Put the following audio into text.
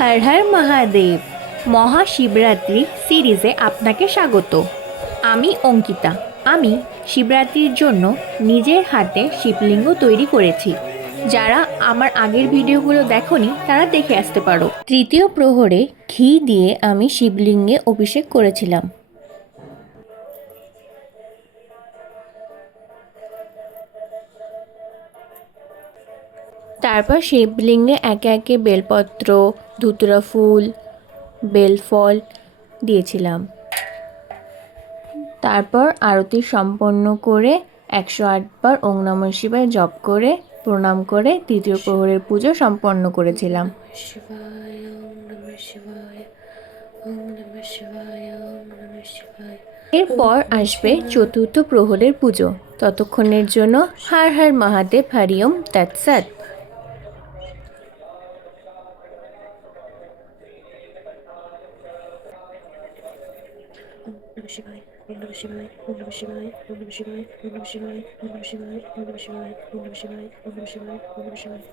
হর হর মহাদেব। মহাশিবরাত্রি সিরিজে আপনাকে স্বাগত। আমি অঙ্কিতা। আমি শিবরাত্রির জন্য নিজের হাতে শিবলিঙ্গ তৈরি করেছি। যারা আমার আগের ভিডিওগুলো দেখোনি তারা দেখে আসতে পারো। তৃতীয় প্রহরে ঘি দিয়ে আমি শিবলিঙ্গে অভিষেক করেছিলাম। তারপর শিবলিঙ্গে একে একে বেলপত্র, ধুতুরা ফুল, বেলফল দিয়েছিলাম। তারপর আরতি সম্পন্ন করে 108 বার ওং নমঃ শিবায় জপ করে প্রণাম করে তৃতীয় প্রহরের পুজো সম্পন্ন করেছিলাম। এরপর আসবে চতুর্থ প্রহরের পুজো। ততক্ষণের জন্য হর হর মহাদেব, হরি ওম তৎসৎ। Namah Shivaya, Om Namah Shivaya, Om Namah Shivaya, Om Namah Shivaya, Om Namah Shivaya, Om Namah Shivaya, Om Namah Shivaya, Om Namah Shivaya, Om Namah Shivaya, Om Namah Shivaya, Om Namah Shivaya.